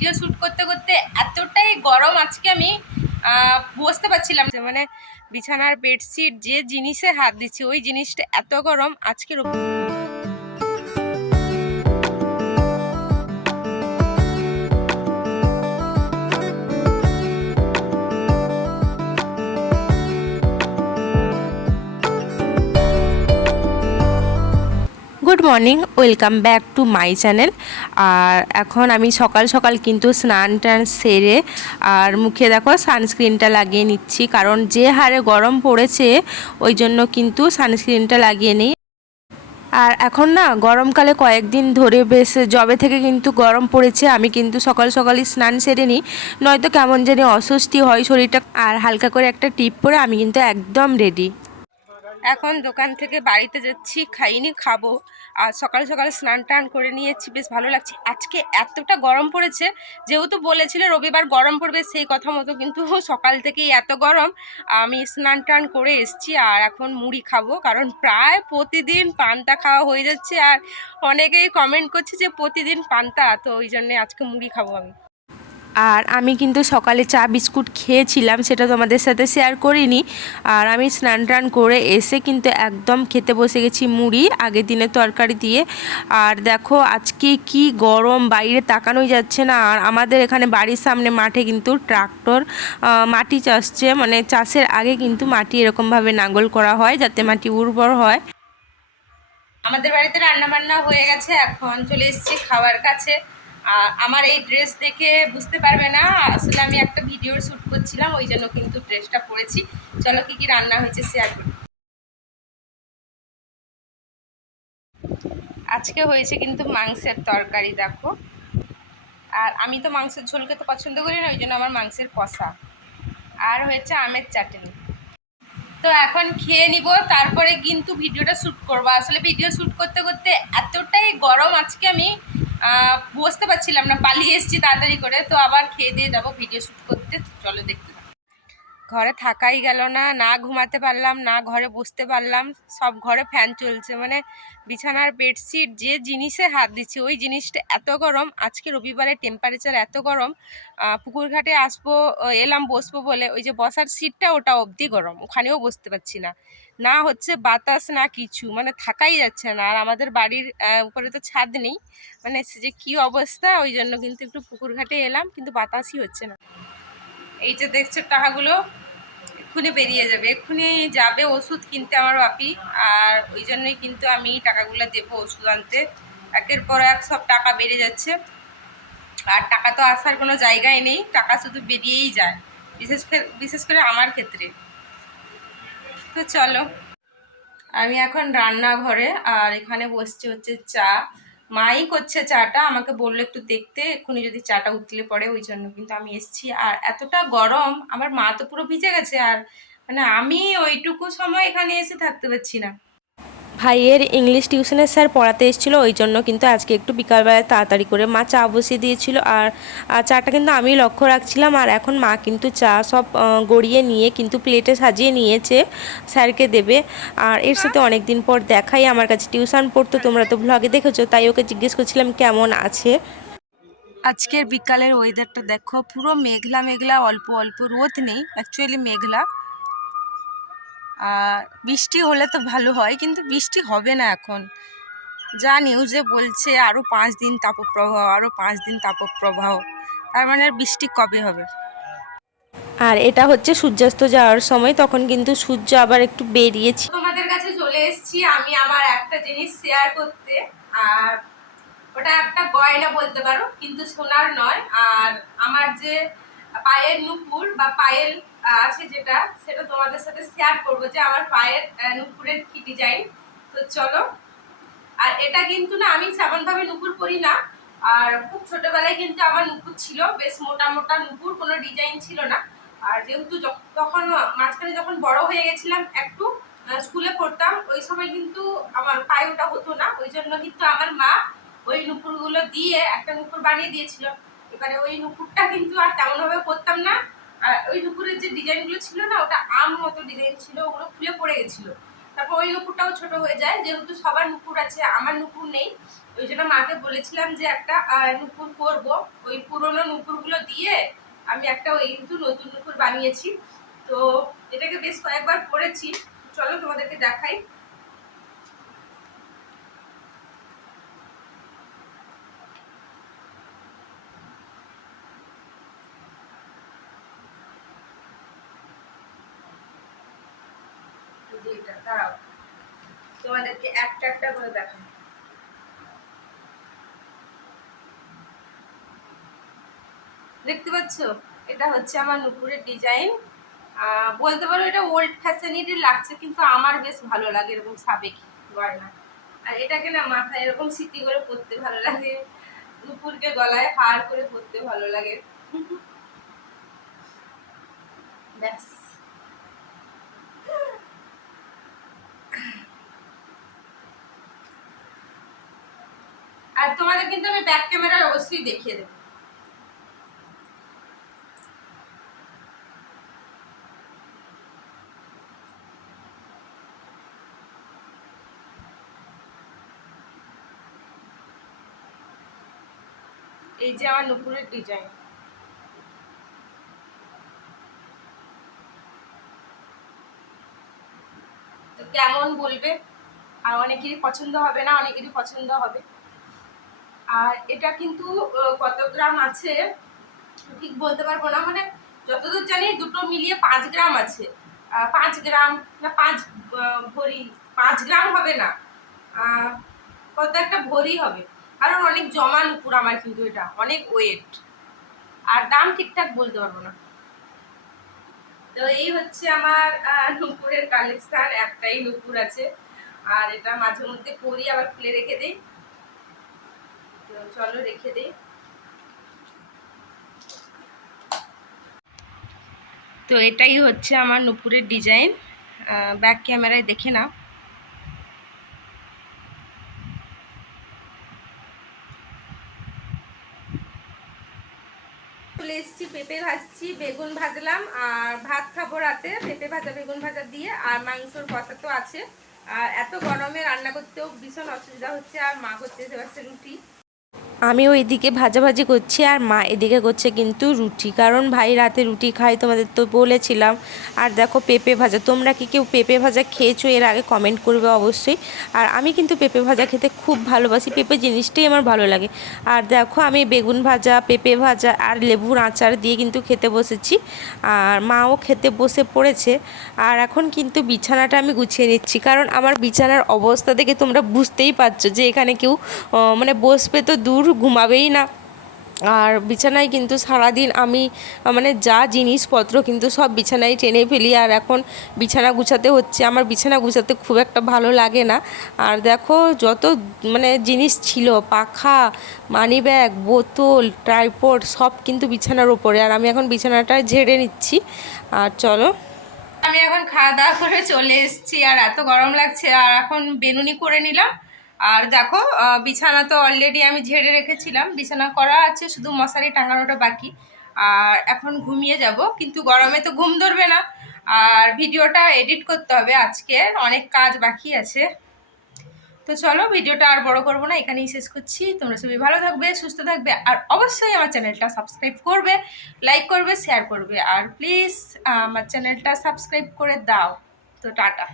Video shoot করতে করতে এতটাই গরম আজকে আমি বসতে পারছিলাম, মানে বিছানার বেডশিট যে জিনিসে হাত দিচ্ছি ওই জিনিসটা এত গরম আজকে। Good morning, welcome back to my channel. আর এখন আমি সকাল সকাল কিন্তু স্নান টান সেরে আর মুখে দেখো সানস্ক্রিনটা লাগিয়ে নিচ্ছি, কারণ যে হারে গরম পড়েছে ওই জন্য কিন্তু সানস্ক্রিনটা লাগিয়ে নিই। আর এখন না গরমকালে কয়েকদিন ধরে বেশ জবে থেকে কিন্তু গরম পড়েছে, আমি কিন্তু সকাল সকালই স্নান সেরে নিই, নয়তো কেমন জানি অস্বস্তি হয় শরীরটা। আর হালকা করে একটা টিপ পরে আমি কিন্তু একদম রেডি। এখন দোকান থেকে বাড়িতে যাচ্ছি, খাইনি, খাবো। আর সকাল সকাল স্নান টান করে নিয়েছি, বেশ ভালো লাগছে। আজকে এতটা গরম পড়েছে, যেহেতু বলেছিল রবিবার গরম পড়বে সেই কথা মতো কিন্তু সকাল থেকেই এত গরম। আমি স্নান টান করে এসছি আর এখন মুড়ি খাবো, কারণ প্রায় প্রতিদিন পান্তা খাওয়া হয়ে যাচ্ছে। আর অনেকেই কমেন্ট করছে যে প্রতিদিন পান্তা, তো ওই জন্যে আজকে মুড়ি খাবো আমি। আর আমি কিন্তু সকালে চা বিস্কুট খেয়েছিলাম, সেটা তোমাদের সাথে শেয়ার করিনি। আর আমি স্নান টান করে এসে কিন্তু একদম খেতে বসে গেছি মুড়ি আগের দিনের তরকারি দিয়ে। আর দেখো আজকে কি গরম, বাইরে তাকানোই যাচ্ছে না। আর আমাদের এখানে বাড়ির সামনে মাঠে কিন্তু ট্রাক্টর মাটি চাষছে, মানে চাষের আগে কিন্তু মাটি এরকমভাবে নাঙ্গল করা হয় যাতে মাটি উর্বর হয়। আমাদের বাড়িতে রান্না বান্না হয়ে গেছে, এখন চলে এসেছি খাবার কাছে। আমার এই ড্রেস দেখে বুঝতে পারবে না, আসলে আমি একটা ভিডিওর শ্যুট করছিলাম, ওই জন্য কিন্তু ড্রেসটা পরেছি। চলো কি কি রান্না হয়েছে শেয়ার করি। আজকে হয়েছে কিন্তু মাংসের তরকারি দেখো। আর আমি তো মাংসের ঝোল খেতে পছন্দ করি না, ওই জন্য আমার মাংসের কষা। আর হয়েছে আমের চাটনি। তো এখন খেয়ে নিব, তারপরে কিন্তু ভিডিওটা শ্যুট করবো। আসলে ভিডিও শ্যুট করতে করতে এতটাই গরম আজকে আমি বসতে পারছিলাম না, পালিয়ে এসেছি তাড়াতাড়ি করে। তো আবার খেয়ে দিয়ে যাবো ভিডিও শ্যুট করতে, চলো দেখতে। ঘরে থাকাই গেল না, না ঘুমাতে পারলাম, না ঘরে বসতে পারলাম। সব ঘরে ফ্যান চলছে, মানে বিছানার বেডশিট যে জিনিসে হাত দিচ্ছি ওই জিনিসটা এত গরম আজকে। রবিবারে টেম্পারেচার এত গরম। পুকুর ঘাটে আসবো, এলাম বসবো বলে, ওই যে বসার সিটটা ওটা অবধি গরম, ওখানেও বসতে পারছি না। না হচ্ছে বাতাস না কিছু, মানে থাকাই যাচ্ছে না। আর আমাদের বাড়ির উপরে তো ছাদ নেই, মানে সে যে কী অবস্থা, ওই জন্য কিন্তু একটু পুকুর ঘাটে এলাম, কিন্তু বাতাসই হচ্ছে না। এই যে দেখছো টাকাগুলো এক্ষুনি বেরিয়ে যাবে, এক্ষুনি যাবে ওষুধ কিনতে আমার বাপি। আর ওই জন্যই কিন্তু আমি টাকাগুলো দেবো ওষুধ আনতে। একের পর এক সব টাকা বেড়ে যাচ্ছে, আর টাকা তো আসার কোনো জায়গায় নেই, টাকা শুধু বেরিয়েই যায়, বিশেষ করে আমার ক্ষেত্রে। তো চলো, আমি এখন রান্নাঘরে, আর এখানে বসছে হচ্ছে চা। মাই করছে চাটা, আমাকে বললো একটু দেখতে, এক্ষুনি যদি চাটা উতলে পড়ে, ওই জন্য কিন্তু আমি এসছি। আর এতটা গরম, আমার মা তো পুরো ভিজে গেছে, আর মানে আমি ওইটুকু সময় এখানে এসে থাকতে পারছি না। ভাইয়ের ইংলিশ টিউশনের স্যার পড়াতে এসেছিলো, ওই জন্য কিন্তু আজকে একটু বিকালবেলায় তাড়াতাড়ি করে মা চা বসিয়ে দিয়েছিল। আর চাটা কিন্তু আমি লক্ষ্য রাখছিলাম। আর এখন মা কিন্তু চা সব গড়িয়ে নিয়ে কিন্তু প্লেটে সাজিয়ে নিয়েছে, স্যারকে দেবে। আর এর সাথে অনেক দিন পর দেখাই, আমার কাছে টিউশন পড়তো, তোমরা তো ভ্লগে দেখেছো, তাই ওকে জিজ্ঞেস করছিলাম কেমন আছে। আজকের বিকালের ওয়েদারটা দেখো, পুরো মেঘলা মেঘলা, অল্প অল্প, রোদ নেই, অ্যাকচুয়ালি মেঘলা। আর বৃষ্টি হলে তো ভালো হয়, কিন্তু বৃষ্টি হবে না এখন, যা নিউজে বলছে আরও 5 দিন তাপপ্রবাহ, আরও 5 দিন তাপপ্রবাহ। তার মানে আর বৃষ্টি কবে হবে। আর এটা হচ্ছে সূর্যাস্ত যাওয়ার সময়, তখন কিন্তু সূর্য আবার একটু বেরিয়েছে। তোমাদের কাছে চলে এসেছি আমি আমার একটা জিনিস শেয়ার করতে। আর ওটা একটা গয়না বলতে পারো, কিন্তু সোনার নয়। আর আমার যে পায়ের নুপুর বা পায়েল আছে যেটা, সেটা তোমাদের সাথে শেয়ার করবো যে আমার পায়ের নুপুরের কি ডিজাইন। তো চলো। আর এটা কিন্তু না, আমি তেমনভাবে নুপুর পরি না। আর খুব ছোটবেলায় কিন্তু আমার নুপুর ছিল, বেশ মোটা মোটা নুপুর, কোনো ডিজাইন ছিল না। আর যেহেতু তখন মাঝখানে যখন বড় হয়ে গেছিলাম একটু, স্কুলে পড়তাম, ওই সময় কিন্তু আমার পায়ে ওটা হতো না, ওই জন্য কিন্তু আমার মা ওই নুপুরগুলো দিয়ে একটা নুপুর বানিয়ে দিয়েছিল। এবারে ওই নুপুরটা কিন্তু আর তেমনভাবে পরতাম না। আর ওই নুপুরের যে ডিজাইনগুলো ছিল না, ওটা আম মতো ডিজাইন ছিল, ওগুলো খুলে পড়ে গেছিলো। তারপর ওই নুপুরটাও ছোট হয়ে যায়, যেহেতু সবার নুপুর আছে, আমার নুপুর নেই। ওই জন্য মাকে বলেছিলাম যে একটা নুপুর করব, ওই পুরোনো নুপুরগুলো দিয়ে আমি একটা ওই কিন্তু নতুন নুপুর বানিয়েছি। তো এটাকে বেশ কয়েকবার করেছি, চলো তোমাদেরকে দেখাই। দাঁড়াও, তোমাদেরকে একটা একটা করে দেখাই। দেখতে পাচ্ছ, এটা হচ্ছে আমার নুপুরের ডিজাইন। বলতে পারো এটা ওল্ড ফ্যাশনেরই লাগছে, কিন্তু আমার বেশ ভালো লাগে এরকম সাবেকি গয়না। আর এটাকে না মাথায় এরকম স্মৃতি করে পরতে ভালো লাগে, নুপুরকে গলায় হার করে পরতে ভালো লাগে। ব্যাস। আর তোমাদের কিন্তু আমি ব্যাক ক্যামেরায় অবশ্যই দেখিয়ে দেবো। এই যে আমার নুপুরের ডিজাইন। তো কেমন বলবে, আর অনেকেরই পছন্দ হবে না, অনেকেরই পছন্দ হবে। আর এটা কিন্তু কত গ্রাম আছে ঠিক বলতে পারবো না, মানে যতদূর জানি দুটো মিলিয়ে 5 গ্রাম আছে। 5 গ্রাম না 5 ভরি, 5 গ্রাম হবে না, কত একটা ভরি হবে। কারণ অনেক জমা নুপুর আমার, কিন্তু এটা অনেক ওয়েট। আর দাম ঠিকঠাক বলতে পারবো না। তো এই হচ্ছে আমার নুপুরের কালেকশন। একটাই নুপুর আছে, আর এটা মাঝে মধ্যে পরি আবার খুলে রেখে দিই। তো চলো রেখে দিই। তো এটাই হচ্ছে আমার নুপুরের ডিজাইন, ব্যাক ক্যামেরায় দেখে নাও। চলে এসেছি, পেঁপে ভাজছি, বেগুন ভাজলাম, আর ভাত খাবো রাতে পেঁপে ভাজা বেগুন ভাজা দিয়ে। আর মাংসর কষা তো আছে। আর এত গরমে রান্না করতেও ভীষণ অসুবিধা হচ্ছে, আর মা করতে পারছে রুটি। আমি ওইদিকে ভাজাভাজি করছি আর মা এদিকে করছে কিন্তু রুটি, কারণ ভাই রাতে রুটি খাই, তোমাদের তো বলেছিলাম। আর দেখো পেঁপে ভাজা, তোমরা কি কেউ পেঁপে ভাজা খেয়েছো এর আগে কমেন্ট করবে অবশ্যই। আর আমি কিন্তু পেঁপে ভাজা খেতে খুব ভালোবাসি, পেঁপে জিনিসটাই আমার ভালো লাগে। আর দেখো আমি বেগুন ভাজা, পেঁপে ভাজা আর লেবুর আচার দিয়ে কিন্তু খেতে বসেছি। আর মাও খেতে বসে পড়েছে। আর এখন কিন্তু বিছানাটা আমি গুছিয়ে নিচ্ছি, কারণ আমার বিছানার অবস্থা দেখে তোমরা বুঝতেই পারছো যে এখানে কেউ মানে বসবে তো দূর, ঘুমাবেই না। আর বিছানায় কিন্তু সারাদিন আমি মানে যা জিনিসপত্র কিন্তু সব বিছানায় টেনে ফেলি। আর এখন বিছানা গুছাতে হচ্ছে, আমার বিছানা গুছাতে খুব একটা ভালো লাগে না। আর দেখো যত মানে জিনিস ছিল, পাখা, মানি ব্যাগ, বোতল, ট্রাইপড সব কিন্তু বিছানার ওপরে। আর আমি এখন বিছানাটা ঝেড়ে নিচ্ছি। আর চলো, আমি এখন খাওয়া দাওয়া করে চলে এসেছি, আর এত গরম লাগছে, আর এখন বেনুনি করে নিলাম। আর দেখো বিছানা তো অলরেডি আমি ঝেড়ে রেখেছিলাম, বিছানা করা আছে, শুধু মশারি টাঙানোটা বাকি। আর এখন ঘুমিয়ে যাব, কিন্তু গরমে তো ঘুম ধরবে না। আর ভিডিওটা এডিট করতে হবে, আজকে অনেক কাজ বাকি আছে। তো চলো, ভিডিওটা আর বড় করবো না, এখানেই শেষ করছি। তোমরা সবাই ভালো থাকবে, সুস্থ থাকবে, আর অবশ্যই আমার চ্যানেলটা সাবস্ক্রাইব করবে, লাইক করবে, শেয়ার করবে, আর প্লিজ আমার চ্যানেলটা সাবস্ক্রাইব করে দাও। তো টাটা।